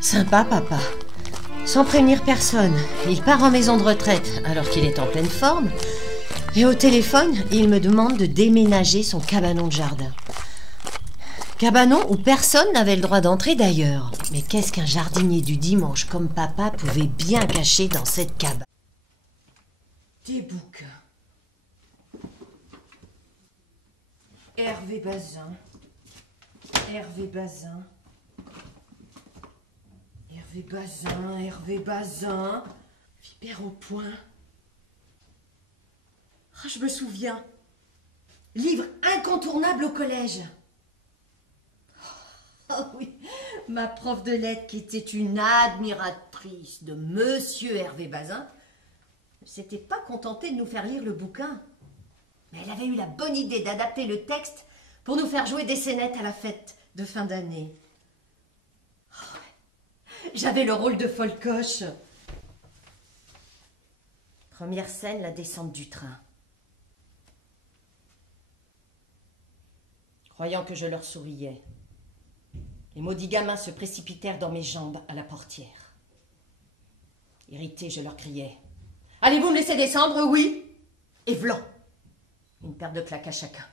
Sympa, papa. Sans prévenir personne, il part en maison de retraite alors qu'il est en pleine forme. Et au téléphone, il me demande de déménager son cabanon de jardin. Cabanon où personne n'avait le droit d'entrer d'ailleurs. Mais qu'est-ce qu'un jardinier du dimanche comme papa pouvait bien cacher dans cette cabane? Des bouquins. Hervé Bazin. Hervé Bazin. Hervé Bazin, Hervé Bazin. Vipère au point. Ah, je me souviens. Livre incontournable au collège. Oh oui, ma prof de lettres qui était une admiratrice de Monsieur Hervé Bazin ne s'était pas contentée de nous faire lire le bouquin. Mais elle avait eu la bonne idée d'adapter le texte pour nous faire jouer des scénettes à la fête de fin d'année. Oh, j'avais le rôle de folcoche. Première scène, la descente du train. Croyant que je leur souriais, les maudits gamins se précipitèrent dans mes jambes à la portière. Irrité, je leur criais « Allez-vous me laisser descendre, oui ?» Et v'lan, une paire de claques à chacun.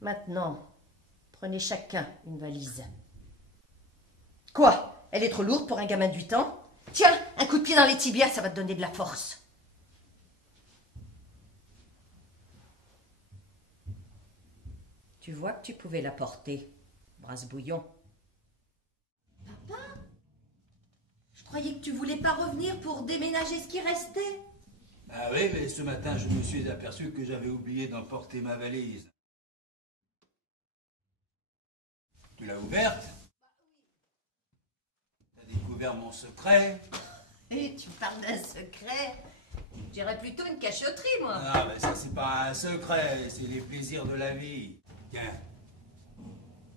Maintenant, prenez chacun une valise. Quoi? Elle est trop lourde pour un gamin de 8 ans? Tiens, un coup de pied dans les tibias, ça va te donner de la force. Tu vois que tu pouvais la porter, brasse-bouillon. Papa? Je croyais que tu voulais pas revenir pour déménager ce qui restait. Ah oui, mais ce matin, je me suis aperçu que j'avais oublié d'emporter ma valise. Tu l'as ouverte? T'as découvert mon secret? Et tu parles d'un secret? Je dirais plutôt une cachotterie, moi. Ah, mais ça, c'est pas un secret, c'est les plaisirs de la vie. Tiens,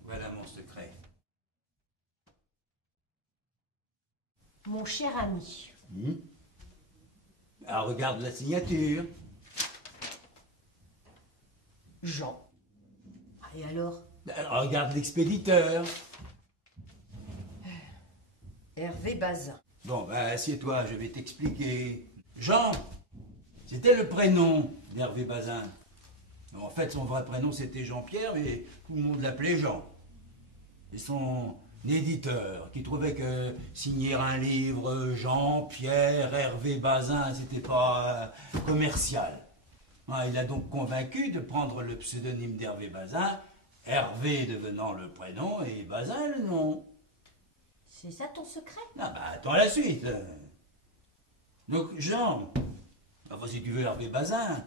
voilà mon secret. Mon cher ami. Alors, regarde la signature. Jean. Et alors? Alors, regarde l'expéditeur. Hervé Bazin. Bon, ben, assieds-toi, je vais t'expliquer. Jean, c'était le prénom d'Hervé Bazin. En fait, son vrai prénom, c'était Jean-Pierre, mais tout le monde l'appelait Jean. Et son éditeur, qui trouvait que signer un livre Jean-Pierre Hervé Bazin, c'était pas commercial. Il a donc convaincu de prendre le pseudonyme d'Hervé Bazin, Hervé devenant le prénom et Bazin le nom. C'est ça ton secret? Ah bah, attends la suite. Donc, Jean, enfin, si tu veux, Hervé Bazin,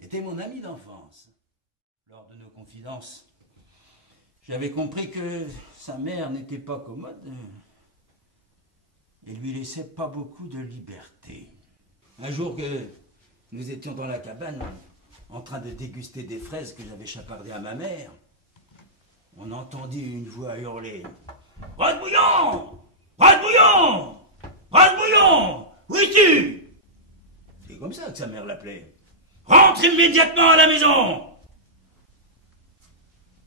était mon ami d'enfance. Lors de nos confidences, j'avais compris que sa mère n'était pas commode et lui laissait pas beaucoup de liberté. Un jour que nous étions dans la cabane, en train de déguster des fraises que j'avais chapardées à ma mère, on entendit une voix hurler « Brasse-bouillon! Brasse-bouillon! Brasse-bouillon! Où es-tu » C'est comme ça que sa mère l'appelait. Rentre immédiatement à la maison!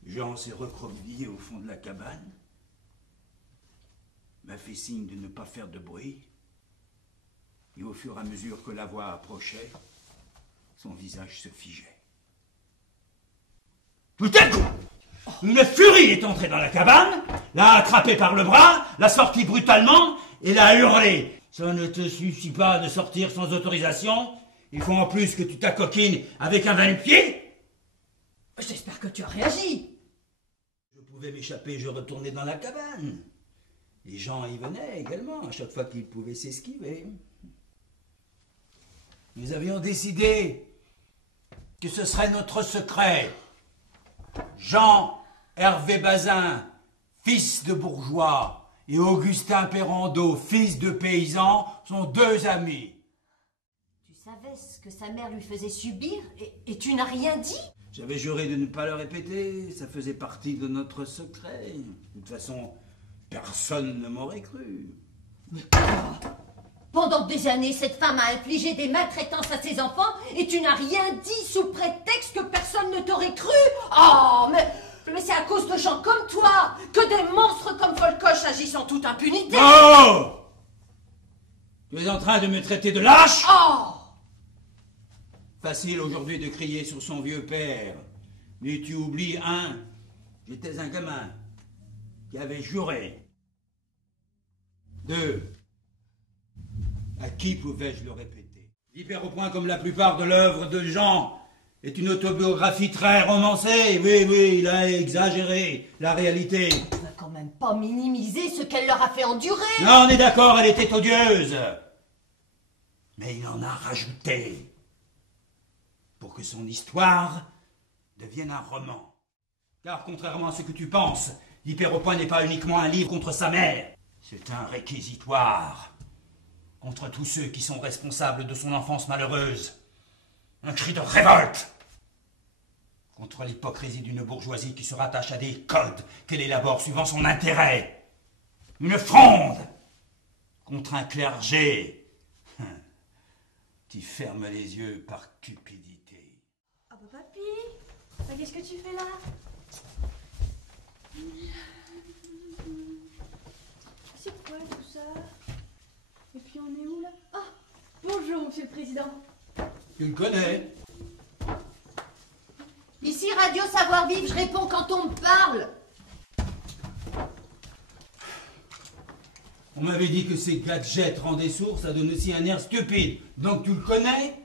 Jean s'est recroquevillé au fond de la cabane, m'a fait signe de ne pas faire de bruit, et au fur et à mesure que la voix approchait, son visage se figeait. Tout à coup, une furie est entrée dans la cabane, l'a attrapé par le bras, l'a sorti brutalement et l'a hurlé. Ça ne te suffit pas de sortir sans autorisation? Il faut en plus que tu t'acoquines avec un va-nu-pied? J'espère que tu as réagi. Je pouvais m'échapper, je retournais dans la cabane. Les gens y venaient également, à chaque fois qu'ils pouvaient s'esquiver. Nous avions décidé que ce serait notre secret. Jean Hervé Bazin, fils de bourgeois, et Augustin Perrandeau, fils de paysan, sont deux amis. Tu savais ce que sa mère lui faisait subir et tu n'as rien dit? J'avais juré de ne pas le répéter, ça faisait partie de notre secret. De toute façon, personne ne m'aurait cru. Mais quoi? Pendant des années, cette femme a infligé des maltraitances à ses enfants et tu n'as rien dit sous prétexte que personne ne t'aurait cru? Oh, mais Mais c'est à cause de gens comme toi que des monstres comme Folcoche agissent en toute impunité. Oh! Tu es en train de me traiter de lâche? Oh! Facile aujourd'hui de crier sur son vieux père. Mais tu oublies j'étais un gamin qui avait juré. 2, à qui pouvais-je le répéter? L'Hyper au point, comme la plupart de l'œuvre de Jean, est une autobiographie très romancée. Oui, il a exagéré la réalité. Tu vas quand même pas minimiser ce qu'elle leur a fait endurer. Non, on est d'accord, elle était odieuse. Mais il en a rajouté pour que son histoire devienne un roman. Car contrairement à ce que tu penses, l'Hyper au point n'est pas uniquement un livre contre sa mère. C'est un réquisitoire contre tous ceux qui sont responsables de son enfance malheureuse. Un cri de révolte contre l'hypocrisie d'une bourgeoisie qui se rattache à des codes qu'elle élabore suivant son intérêt. Une fronde contre un clergé qui ferme les yeux par cupidité. Ah bah papy, qu'est-ce que tu fais là? C'est quoi tout ça? Et puis on est où là? Ah, bonjour monsieur le président. Tu le connais? Ici Radio Savoir Vivre, je réponds quand on me parle. On m'avait dit que ces gadgets rendaient sourd, ça donne aussi un air stupide. Donc tu le connais?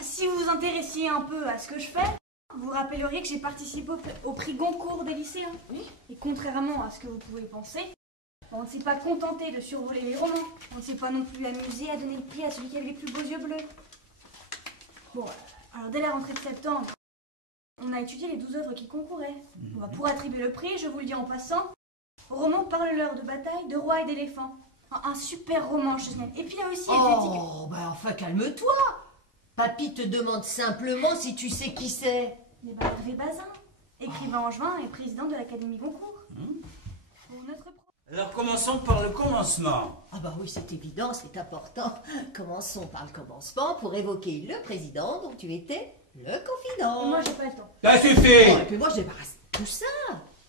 Si vous vous intéressiez un peu à ce que je fais, vous rappelleriez que j'ai participé au prix Goncourt des lycéens. Oui. Et contrairement à ce que vous pouvez penser, on ne s'est pas contenté de survoler les romans. On ne s'est pas non plus amusé à donner le prix à celui qui avait les plus beaux yeux bleus. Bon, alors dès la rentrée de septembre, on a étudié les 12 œuvres qui concouraient. Pour attribuer le prix, je vous le dis en passant, roman parle-leur de bataille, de rois et d'éléphants. Un super roman, Chesnel. Et puis il y a aussi... Oh, bah enfin calme-toi. Papy te demande simplement si tu sais qui c'est. Mais bah, Hervé Bazin, écrivain angevin et président de l'Académie Goncourt. Pour notre pro... Alors commençons par le commencement. Ah bah oui, c'est évident, c'est important. Commençons par le commencement pour évoquer le président dont tu étais le confident. Moi, j'ai pas le temps. Ça suffit! Oh, et puis moi, je débarrasse tout ça.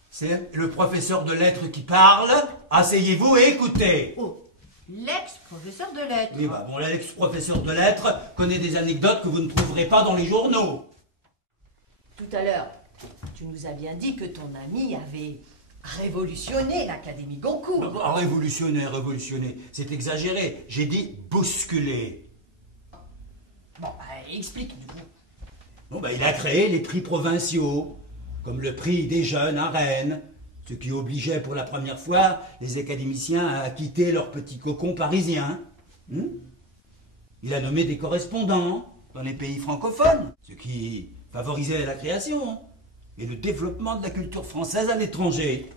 C'est le professeur de lettres qui parle. Asseyez-vous et écoutez. Oh, l'ex-professeur de lettres. Oui, bah bon, l'ex-professeur de lettres connaît des anecdotes que vous ne trouverez pas dans les journaux. Tout à l'heure, tu nous as bien dit que ton ami avait révolutionné l'Académie Goncourt. Non, révolutionner, c'est exagéré. J'ai dit bousculer. Bon, bah, explique-nous. Bon, bah, il a créé les prix provinciaux, comme le prix des jeunes à Rennes, ce qui obligeait pour la première fois les académiciens à quitter leur petit cocon parisien. Il a nommé des correspondants dans les pays francophones, ce qui favorisait la création et le développement de la culture française à l'étranger.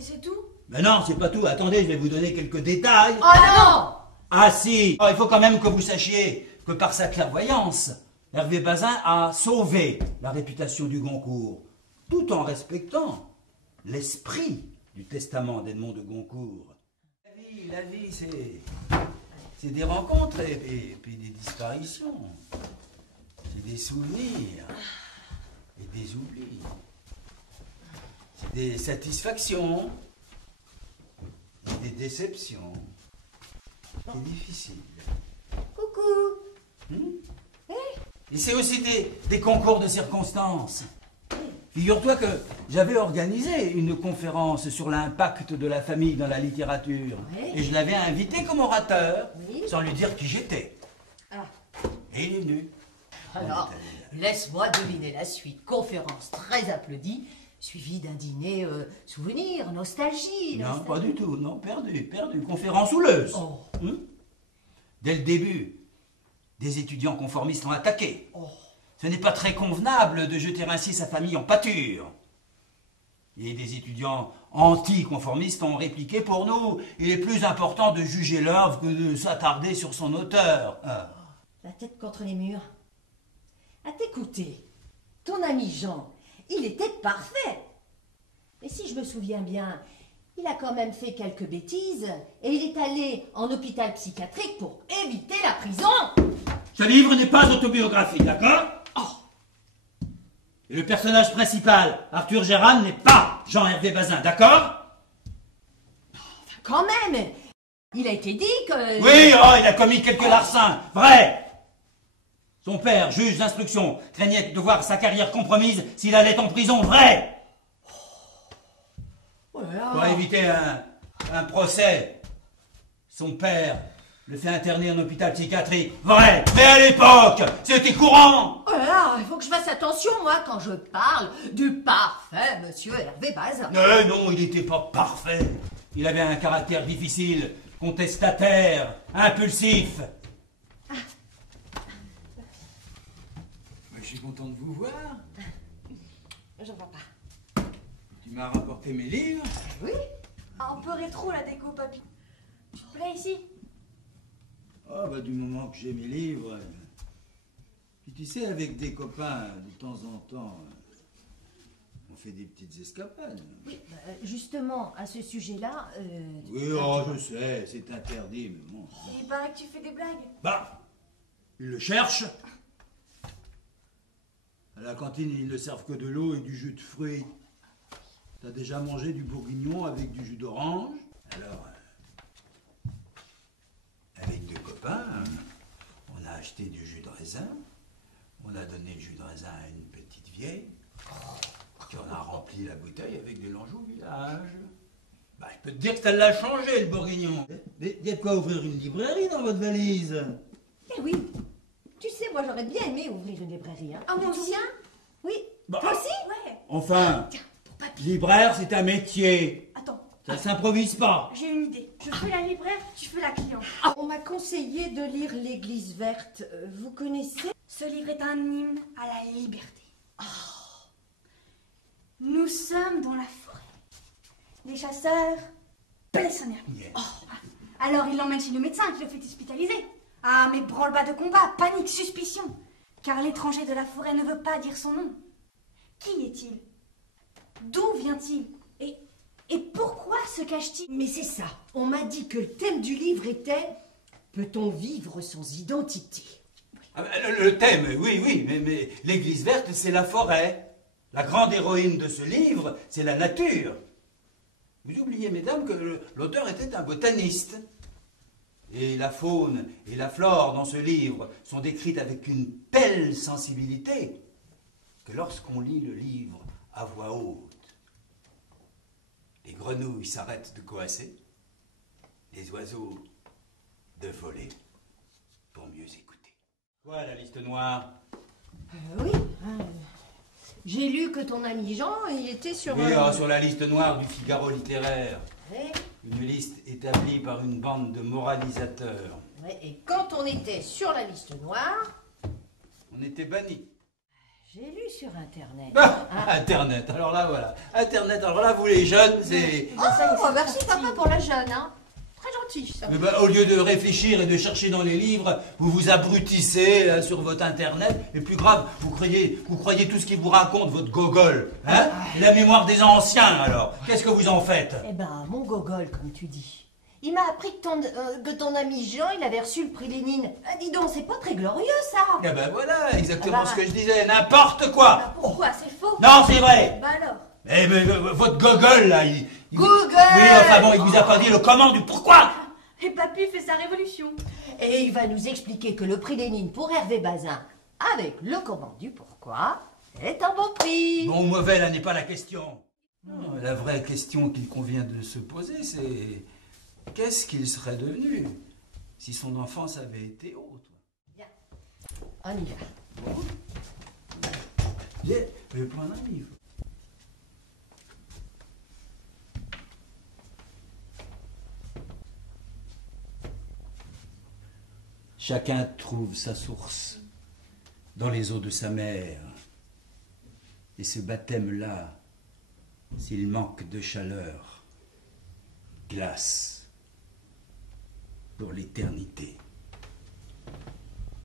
C'est tout? Mais non, c'est pas tout. Attendez, je vais vous donner quelques détails. Oh non! Ah si! Il faut quand même que vous sachiez que par sa clairvoyance, Hervé Bazin a sauvé la réputation du Goncourt, tout en respectant l'esprit du testament d'Edmond de Goncourt. La vie, c'est des rencontres et puis des disparitions. C'est des souvenirs et des oublis. C'est des satisfactions et des déceptions. C'est difficile. Coucou. Et c'est aussi des concours de circonstances. Figure-toi que j'avais organisé une conférence sur l'impact de la famille dans la littérature. Oui. Et je l'avais invité comme orateur, Oui. sans lui dire qui j'étais. Ah. Et il est venu. Alors, laisse-moi deviner la suite. Conférence très applaudie, suivie d'un dîner souvenir, nostalgie. Non, pas du tout, non, perdu. Conférence houleuse. Oh. Dès le début, des étudiants conformistes l'ont attaqué. Oh. Ce n'est pas très convenable de jeter ainsi sa famille en pâture. Et des étudiants anticonformistes ont répliqué: pour nous, il est plus important de juger l'œuvre que de s'attarder sur son auteur. La tête contre les murs. À t'écouter, ton ami Jean, il était parfait. Mais si je me souviens bien, il a quand même fait quelques bêtises et il est allé en hôpital psychiatrique pour éviter la prison. Ce livre n'est pas autobiographique, d'accord? Et le personnage principal, Arthur Gérard, n'est pas Jean-Hervé Bazin, d'accord? Quand même, il a été dit que... Oui, oh, il a commis quelques larcins, vrai. Son père, juge d'instruction, craignait de voir sa carrière compromise s'il allait en prison, vrai. Oh là là. Pour éviter un procès, son père le fait interner en hôpital psychiatrique, vrai. Mais à l'époque, c'était courant. Oh là là, il faut que je fasse attention, moi, quand je parle du parfait monsieur Hervé Bazin. Non, il n'était pas parfait. Il avait un caractère difficile, contestataire, impulsif. Je suis content de vous voir. J'en vois pas. Tu m'as rapporté mes livres. Oui. Un peu rétro la déco, papy. Tu te plais ici? Oh, bah, du moment que j'ai mes livres. Puis tu sais, avec des copains, de temps en temps, on fait des petites escapades. Oui, justement, à ce sujet-là... Oui, oh, je sais, c'est interdit, mais bon. Il paraît que tu fais des blagues. Bah, ils le cherchent. À la cantine, ils ne servent que de l'eau et du jus de fruits. T'as déjà mangé du bourguignon avec du jus d'orange? Alors, avec deux copains, on a acheté du jus de raisin. On a donné le jus de raisin à une petite vieille. Puis on a rempli la bouteille avec de l'Anjou village. Bah, je peux te dire que ça l'a changé, le bourguignon. Il y a de quoi ouvrir une librairie dans votre valise. Eh oui. Tu sais, moi, j'aurais bien aimé ouvrir une librairie. Hein. Ah, moi aussi. Oui. Bah, Toi aussi? Ouais. Enfin, Tiens, pour papy. libraire, c'est un métier. Attends, Ça s'improvise pas. j'ai une idée. Je fais la libraire, tu fais la cliente. On m'a conseillé de lire L'Église verte. Vous connaissez? Ce livre est un hymne à la liberté. Nous sommes dans la forêt. Les chasseurs blessent un hermine. Yes. Alors il l'emmène chez le médecin qui le fait hospitaliser. Ah, mais branle-bas de combat, panique, suspicion. Car l'étranger de la forêt ne veut pas dire son nom. Qui est-il? D'où vient-il? Et pourquoi se cache-t-il? Mais c'est ça. On m'a dit que le thème du livre était « Peut-on vivre sans identité ?» Ah, le thème, oui, mais l'église verte, c'est la forêt. La grande héroïne de ce livre, c'est la nature. Vous oubliez, mesdames, que l'auteur était un botaniste. Et la faune et la flore dans ce livre sont décrites avec une telle sensibilité que lorsqu'on lit le livre à voix haute, les grenouilles s'arrêtent de coasser, les oiseaux de voler pour mieux écouter. Quoi, la liste noire? Oui. J'ai lu que ton ami Jean, il était sur... Oui, sur la liste noire du Figaro littéraire. Ouais. Une liste établie par une bande de moralisateurs. Ouais, et quand on était sur la liste noire, On était bannis. j'ai lu sur Internet. Internet, alors là, voilà. Internet, alors là, vous les jeunes, c'est... Oh, merci papa pour la jeune, hein. Très gentil, ça. Mais au lieu de réfléchir et de chercher dans les livres, vous vous abrutissez sur votre Internet. Et plus grave, vous croyez tout ce qu'il vous raconte, votre gogol. Hein? Et la mémoire des anciens, alors. Qu'est-ce que vous en faites? Eh ben, mon gogol, comme tu dis. Il m'a appris que ton ami Jean, il avait reçu le prix Lénine. Ah, dis donc, c'est pas très glorieux, ça. Eh ben voilà, exactement Ah bah. ce que je disais. N'importe quoi. Bah, pourquoi? C'est faux. Non, c'est vrai. Bah alors. Eh mais votre gogol, là, Google. Oui, enfin bon, il vous a pas dit le comment du pourquoi. Et papy fait sa révolution. Et il va nous expliquer que le prix Lénine pour Hervé Bazin, avec le comment du pourquoi, est un bon prix. Bon ou mauvais, là n'est pas la question. Non, la vraie question qu'il convient de se poser, c'est qu'est-ce qu'il serait devenu si son enfance avait été autre? Bien. On y va. J'ai prendre un livre. Chacun trouve sa source dans les eaux de sa mère. Et ce baptême-là, s'il manque de chaleur, glace pour l'éternité.